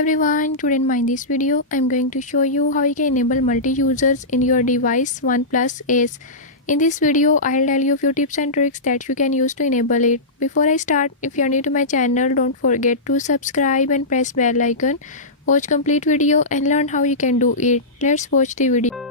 everyone, today in this video I'm going to show you how you can enable multi-users in your device OnePlus Ace. In this video I'll tell you a few tips and tricks that you can use to enable it. Before I start, if you're new to my channel, don't forget to subscribe and press bell icon. Watch complete video and learn how you can do it. Let's watch the video.